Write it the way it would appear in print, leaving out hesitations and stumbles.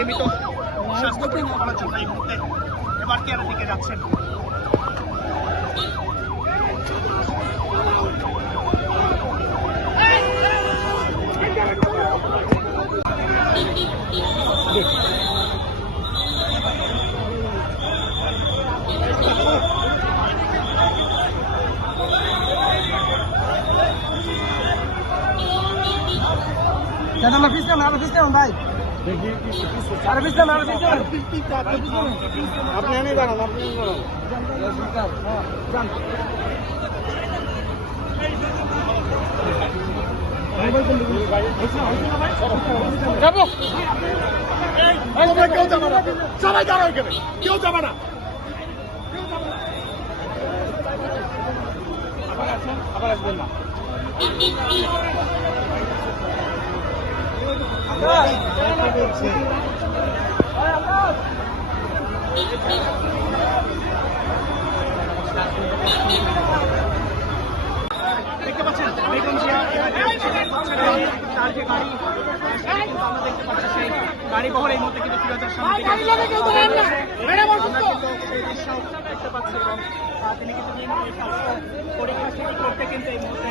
নিয়মিত স্বাস্থ্য পরীক্ষা করার জন্য এই মুহূর্তে এবার কেয়ারের দিকে যাচ্ছেন। ভাই আপনি আমি বাড়ান আপনি যাবো কেউ যাবে না, সবাই দাঁড়াও এখানে, কেউ যাবে না। আবার আসবেন না। দেখতে পাচ্ছেন বেগম জিয়া তার যে গাড়ি কিন্তু আমরা দেখতে পাচ্ছি সেই গাড়ি বহর এই মুহূর্তে কিন্তু ফিরোজের সামনে দেখতে পাচ্ছি এবং তিনি কিন্তু পরীক্ষা শুরু করতে কিন্তু এই মুহূর্তে